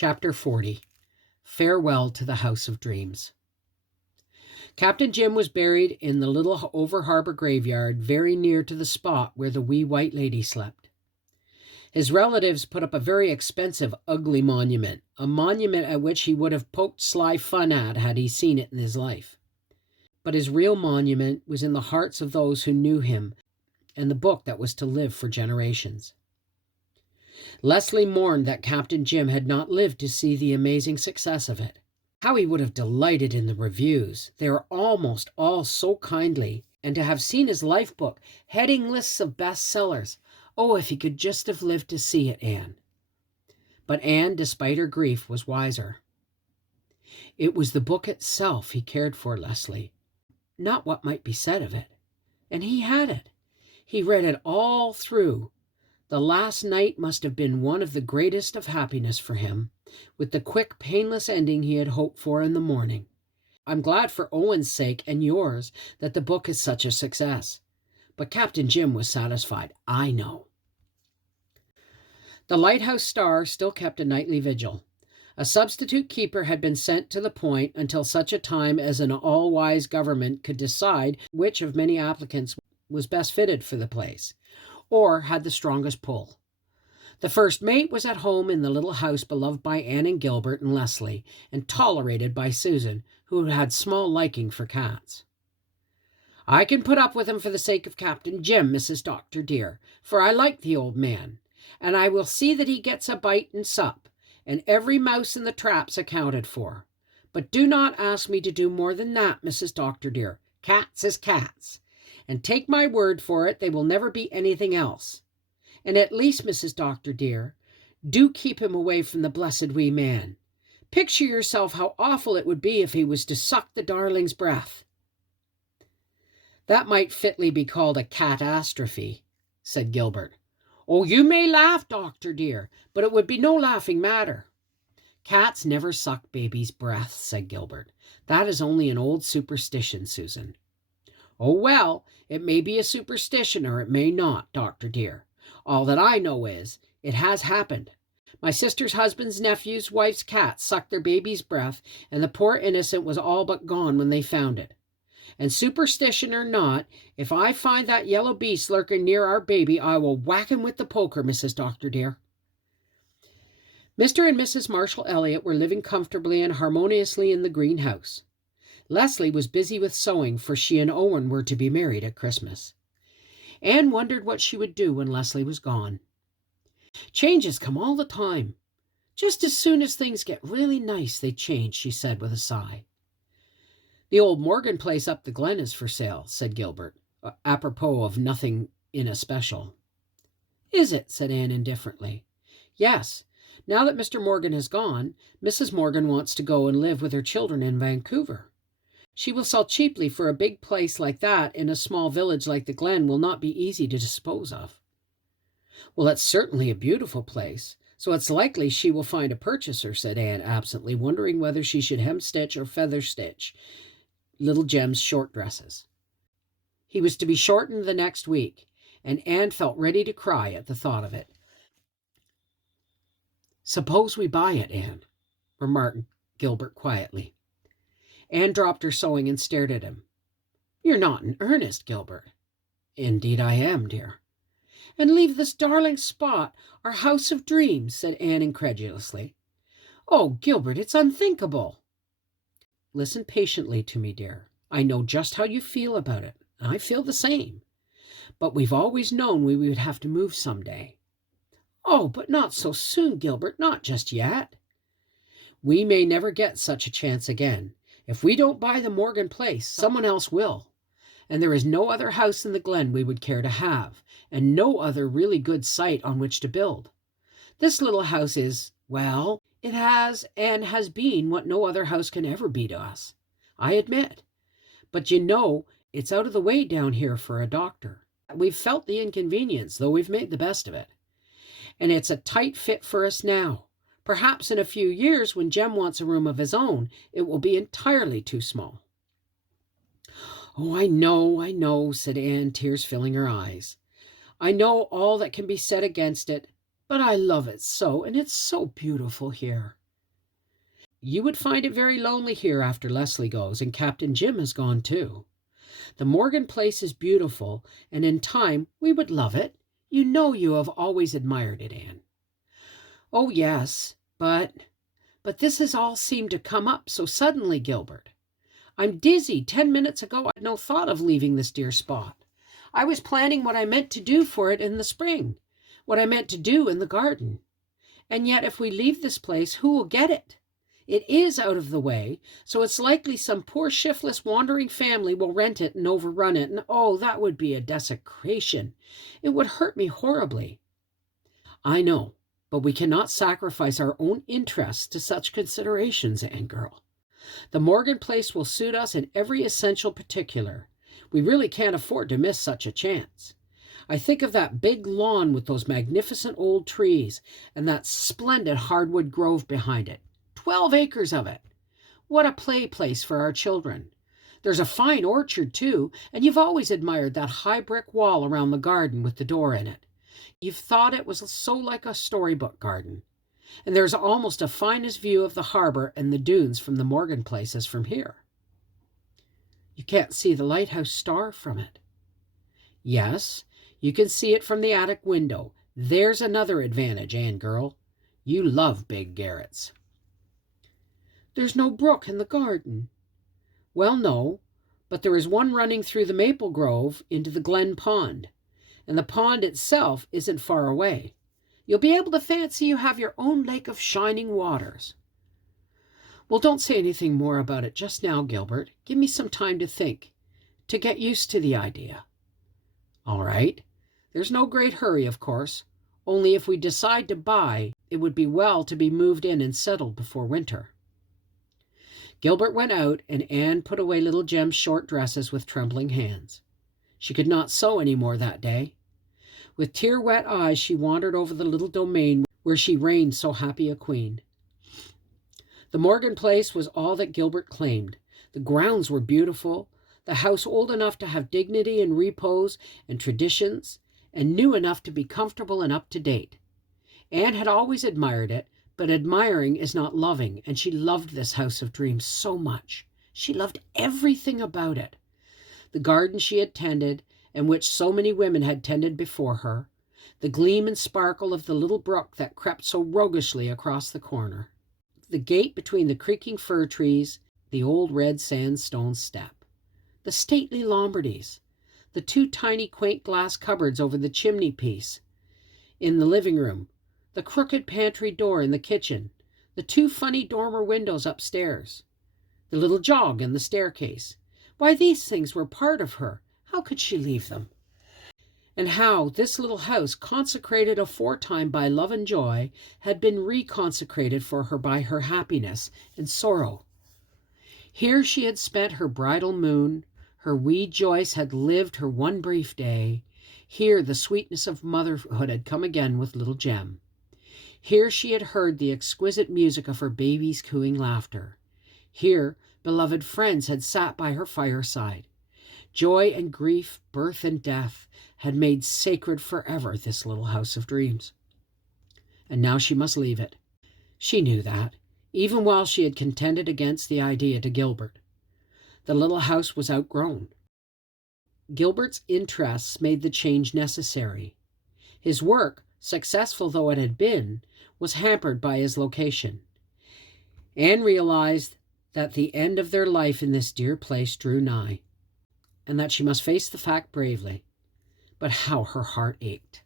Chapter 40. Farewell to the House of Dreams. Captain Jim was buried in the little over-harbor graveyard very near to the spot where the wee white lady slept. His relatives put up a very expensive, ugly monument, a monument at which he would have poked sly fun at had he seen it in his life. But his real monument was in the hearts of those who knew him and the book that was to live for generations. Leslie mourned that Captain Jim had not lived to see the amazing success of it. How he would have delighted in the reviews. They were almost all so kindly. And to have seen his life book, heading lists of bestsellers. Oh, if he could just have lived to see it, Anne. But Anne, despite her grief, was wiser. It was the book itself he cared for, Leslie, not what might be said of it. And he had it. He read it all through. The last night must have been one of the greatest of happiness for him, with the quick, painless ending he had hoped for in the morning. I'm glad for Owen's sake and yours that the book is such a success. But Captain Jim was satisfied, I know. The Lighthouse Star still kept a nightly vigil. A substitute keeper had been sent to the point until such a time as an all-wise government could decide which of many applicants was best fitted for the place, or had the strongest pull. The first mate was at home in the little house beloved by Anne and Gilbert and Leslie, and tolerated by Susan, who had small liking for cats. I can put up with him for the sake of Captain Jim, Mrs. Doctor dear, for I like the old man, and I will see that he gets a bite and sup, and every mouse in the trap's accounted for. But do not ask me to do more than that, Mrs. Doctor dear. Cats is cats, and take my word for it, they will never be anything else. And at least, Mrs. Doctor dear, do keep him away from the blessed wee man. Picture yourself how awful it would be if he was to suck the darling's breath. That might fitly be called a catastrophe, said Gilbert. Oh, you may laugh, Doctor dear, but it would be no laughing matter. Cats never suck baby's breath, said Gilbert. That is only an old superstition, Susan. Oh, well, it may be a superstition or it may not, Doctor dear. All that I know is, it has happened. My sister's husband's nephew's wife's cat sucked their baby's breath, and the poor innocent was all but gone when they found it. And superstition or not, if I find that yellow beast lurking near our baby, I will whack him with the poker, Mrs. Doctor dear. Mr. and Mrs. Marshall Elliott were living comfortably and harmoniously in the greenhouse. Leslie was busy with sewing, for she and Owen were to be married at Christmas. Anne wondered what she would do when Leslie was gone. Changes come all the time. Just as soon as things get really nice, they change, she said with a sigh. The old Morgan place up the glen is for sale, said Gilbert, apropos of nothing in especial. Is it? Said Anne indifferently. Yes. Now that Mr. Morgan has gone, Mrs. Morgan wants to go and live with her children in Vancouver. She will sell cheaply, for a big place like that in a small village like the Glen will not be easy to dispose of. Well, it's certainly a beautiful place, so it's likely she will find a purchaser, said Anne absently, wondering whether she should hem-stitch or feather-stitch little Jem's short dresses. He was to be shortened the next week, and Anne felt ready to cry at the thought of it. Suppose we buy it, Anne, remarked Gilbert quietly. Anne dropped her sewing and stared at him. You're not in earnest, Gilbert. Indeed I am, dear. And leave this darling spot, our house of dreams, said Anne incredulously. Oh, Gilbert, it's unthinkable. Listen patiently to me, dear. I know just how you feel about it. I feel the same. But we've always known we would have to move someday. Oh, but not so soon, Gilbert, not just yet. We may never get such a chance again. If we don't buy the Morgan place, someone else will. And there is no other house in the Glen we would care to have, and no other really good site on which to build. This little house is, well, it has and has been what no other house can ever be to us, I admit. But you know, it's out of the way down here for a doctor. We've felt the inconvenience, though we've made the best of it. And it's a tight fit for us now. Perhaps in a few years, when Jem wants a room of his own, it will be entirely too small. Oh, I know, said Anne, tears filling her eyes. I know all that can be said against it, but I love it so, and it's so beautiful here. You would find it very lonely here after Leslie goes, and Captain Jim has gone too. The Morgan place is beautiful, and in time we would love it. You know you have always admired it, Anne. Oh, yes, but this has all seemed to come up so suddenly, Gilbert. I'm dizzy. 10 minutes ago I had no thought of leaving this dear spot. I was planning what I meant to do for it in the spring, what I meant to do in the garden. And yet if we leave this place, who will get it? It is out of the way, so it's likely some poor shiftless wandering family will rent it and overrun it, and oh, that would be a desecration. It would hurt me horribly. I know, but we cannot sacrifice our own interests to such considerations, Anne girl. The Morgan place will suit us in every essential particular. We really can't afford to miss such a chance. I think of that big lawn with those magnificent old trees and that splendid hardwood grove behind it. 12 acres of it. What a play place for our children. There's a fine orchard, too, and you've always admired that high brick wall around the garden with the door in it. You've thought it was so like a storybook garden. And there's almost a finest view of the harbor and the dunes from the Morgan place as from here. You can't see the lighthouse star from it. Yes, you can see it from the attic window. There's another advantage, Anne girl. You love big garrets. There's no brook in the garden. Well, no, but there is one running through the maple grove into the Glen Pond, and the pond itself isn't far away. You'll be able to fancy you have your own lake of shining waters. Well, don't say anything more about it just now, Gilbert. Give me some time to think, to get used to the idea. All right. There's no great hurry, of course. Only if we decide to buy, it would be well to be moved in and settled before winter. Gilbert went out, and Anne put away little Jem's short dresses with trembling hands. She could not sew any more that day. With tear-wet eyes she wandered over the little domain where she reigned so happy a queen. The Morgan place was all that Gilbert claimed. The grounds were beautiful, the house old enough to have dignity and repose and traditions, and new enough to be comfortable and up to date. Anne had always admired it, but admiring is not loving, and she loved this house of dreams so much. She loved everything about it. The garden she had tended, and which so many women had tended before her, the gleam and sparkle of the little brook that crept so roguishly across the corner, the gate between the creaking fir trees, the old red sandstone step, the stately Lombardies, the 2 tiny quaint glass cupboards over the chimney piece in the living room, the crooked pantry door in the kitchen, the 2 funny dormer windows upstairs, the little jog and the staircase. Why, these things were part of her. How could she leave them? And how this little house, consecrated aforetime by love and joy, had been reconsecrated for her by her happiness and sorrow. Here she had spent her bridal moon, her wee Joyce had lived her one brief day. Here the sweetness of motherhood had come again with little Jem. Here she had heard the exquisite music of her baby's cooing laughter. Here beloved friends had sat by her fireside. Joy and grief, birth and death, had made sacred forever this little house of dreams. And now she must leave it. She knew that, even while she had contended against the idea to Gilbert. The little house was outgrown. Gilbert's interests made the change necessary. His work, successful though it had been, was hampered by his location. Anne realized that the end of their life in this dear place drew nigh, and that she must face the fact bravely. But how her heart ached.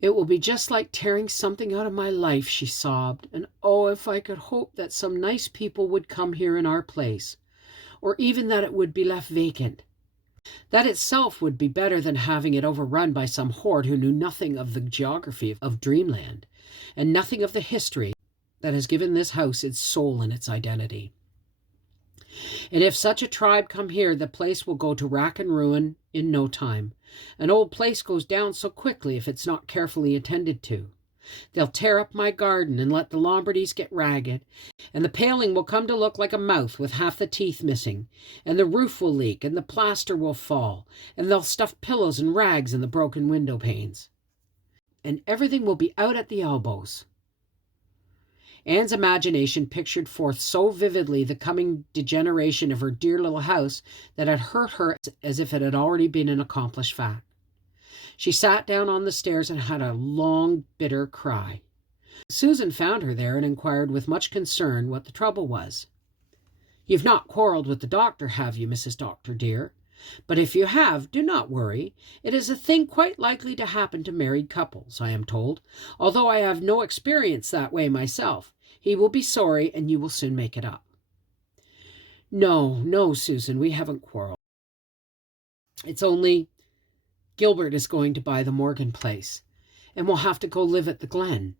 It will be just like tearing something out of my life, she sobbed, and oh, if I could hope that some nice people would come here in our place, or even that it would be left vacant. That itself would be better than having it overrun by some horde who knew nothing of the geography of dreamland, and nothing of the history that has given this house its soul and its identity. And if such a tribe come here, the place will go to rack and ruin in no time. An old place goes down so quickly if it's not carefully attended to. They'll tear up my garden and let the Lombardies get ragged, and the paling will come to look like a mouth with half the teeth missing, and the roof will leak, and the plaster will fall, and they'll stuff pillows and rags in the broken window panes. And everything will be out at the elbows. Anne's imagination pictured forth so vividly the coming degeneration of her dear little house that it hurt her as if it had already been an accomplished fact. She sat down on the stairs and had a long, bitter cry. Susan found her there and inquired with much concern what the trouble was. "You've not quarreled with the doctor, have you, Mrs. Doctor, dear? But if you have, do not worry. It is a thing quite likely to happen to married couples, I am told, although I have no experience that way myself. He will be sorry, and you will soon make it up." "No, no, Susan, we haven't quarreled. It's only Gilbert is going to buy the Morgan place, and will have to go live at the Glen,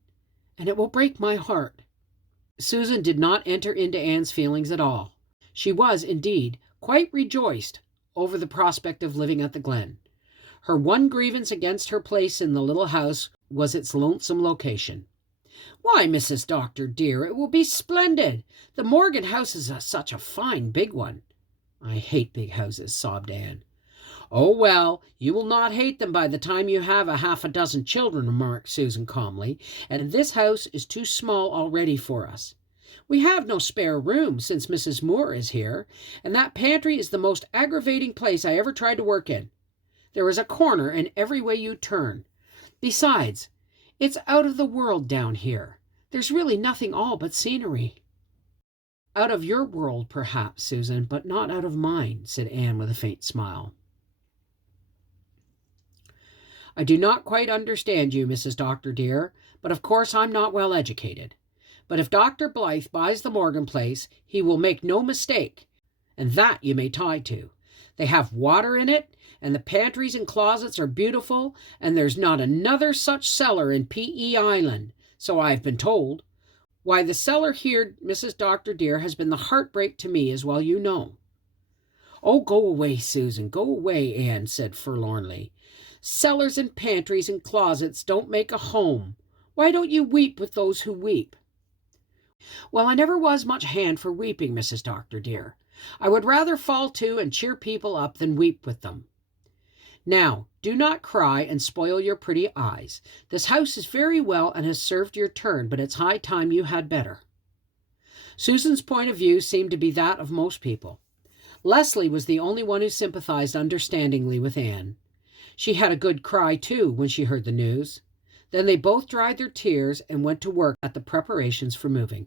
and it will break my heart." Susan did not enter into Anne's feelings at all. She was, indeed, quite rejoiced over the prospect of living at the Glen. Her one grievance against her place in the little house was its lonesome location. "Why, Mrs. Doctor, dear, it will be splendid. The Morgan house is such a fine big one." "I hate big houses," sobbed Anne. "Oh, well, you will not hate them by the time you have half a dozen children," remarked Susan calmly, "and this house is too small already for us. We have no spare room since Mrs. Moore is here, and that pantry is the most aggravating place I ever tried to work in. There is a corner in every way you turn. Besides, it's out of the world down here. There's really nothing all but scenery." "Out of your world, perhaps, Susan, but not out of mine," said Anne with a faint smile. "I do not quite understand you, Mrs. Doctor, dear, but of course I'm not well educated. But if Dr. Blythe buys the Morgan place, he will make no mistake, and that you may tie to. They have water in it, and the pantries and closets are beautiful, and there's not another such cellar in P.E. Island, so I've been told. Why, the cellar here, Mrs. Doctor, dear, has been the heartbreak to me, as well you know." "Oh, go away, Susan, go away," Anne said forlornly. "Cellars and pantries and closets don't make a home. Why don't you weep with those who weep?" "Well, I never was much hand for weeping, Mrs. Doctor, dear. I would rather fall to and cheer people up than weep with them. Now, do not cry and spoil your pretty eyes. This house is very well and has served your turn, but it's high time you had better." Susan's point of view seemed to be that of most people. Leslie was the only one who sympathized understandingly with Anne. She had a good cry, too, when she heard the news. Then they both dried their tears and went to work at the preparations for moving.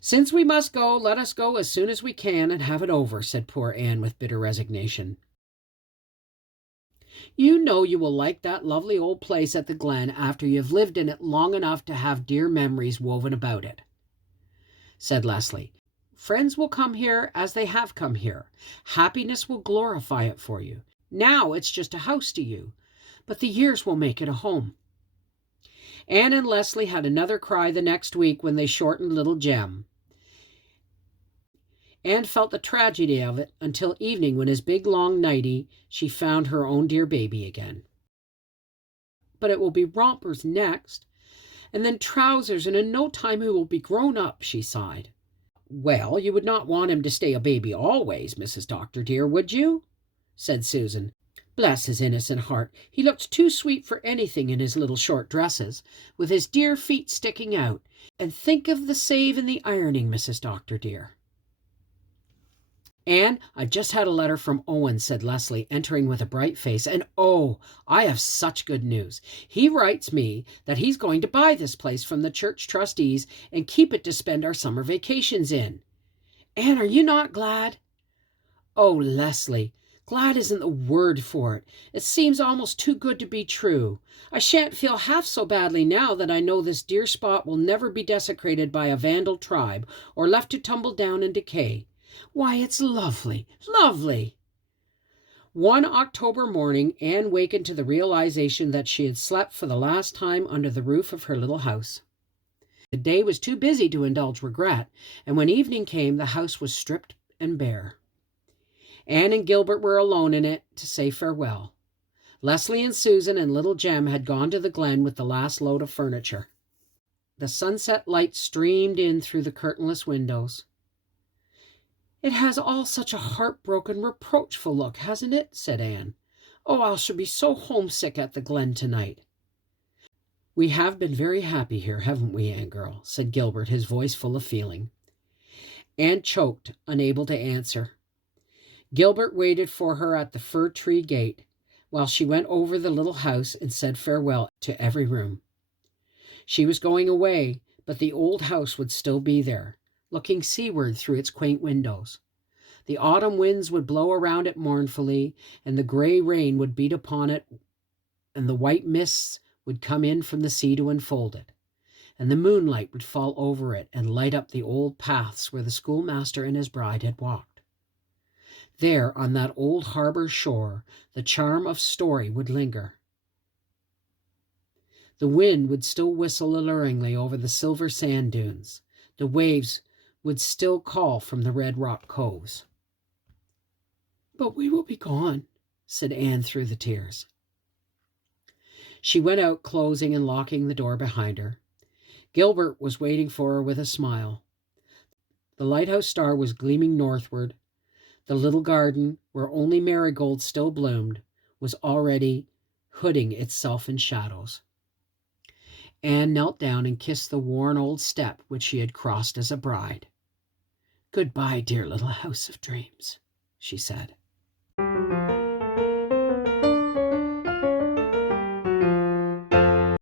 "Since we must go, let us go as soon as we can and have it over," said poor Anne with bitter resignation. "You know you will like that lovely old place at the Glen after you have lived in it long enough to have dear memories woven about it," said Leslie. "Friends will come here as they have come here. Happiness will glorify it for you. Now it's just a house to you, but the years will make it a home." Anne and Leslie had another cry the next week when they shortened little Jem. Anne felt the tragedy of it until evening, when his big long nightie she found her own dear baby again. "But it will be rompers next, and then trousers, and in no time he will be grown up," she sighed. "Well, you would not want him to stay a baby always, Mrs. Doctor, dear, would you?" said Susan. "Bless his innocent heart, he looked too sweet for anything in his little short dresses, with his dear feet sticking out. And think of the save in the ironing, Mrs. Doctor, dear." "Anne, I've just had a letter from Owen," said Leslie, entering with a bright face. "And oh, I have such good news. He writes me that he's going to buy this place from the church trustees and keep it to spend our summer vacations in. Anne, are you not glad?" "Oh, Leslie, glad isn't the word for it. It seems almost too good to be true. I shan't feel half so badly now that I know this dear spot will never be desecrated by a vandal tribe or left to tumble down and decay. Why, it's lovely, lovely." One October morning, Anne wakened to the realization that she had slept for the last time under the roof of her little house. The day was too busy to indulge regret, and when evening came, the house was stripped and bare. Anne and Gilbert were alone in it to say farewell. Leslie and Susan and little Jem had gone to the Glen with the last load of furniture. The sunset light streamed in through the curtainless windows. "It has all such a heartbroken, reproachful look, hasn't it?" said Anne. "Oh, I shall be so homesick at the Glen tonight." "We have been very happy here, haven't we, Anne girl?" said Gilbert, his voice full of feeling. Anne choked, unable to answer. Gilbert waited for her at the fir tree gate while she went over the little house and said farewell to every room. She was going away, but the old house would still be there, looking seaward through its quaint windows. The autumn winds would blow around it mournfully, and the gray rain would beat upon it, and the white mists would come in from the sea to enfold it, and the moonlight would fall over it and light up the old paths where the schoolmaster and his bride had walked. There, on that old harbor shore, the charm of story would linger. The wind would still whistle alluringly over the silver sand dunes. The waves would still call from the red rock coves. "But we will be gone," said Anne through the tears. She went out, closing and locking the door behind her. Gilbert was waiting for her with a smile. The lighthouse star was gleaming northward. The little garden, where only marigolds still bloomed, was already hooding itself in shadows. Anne knelt down and kissed the worn old step which she had crossed as a bride. "Goodbye, dear little house of dreams," she said.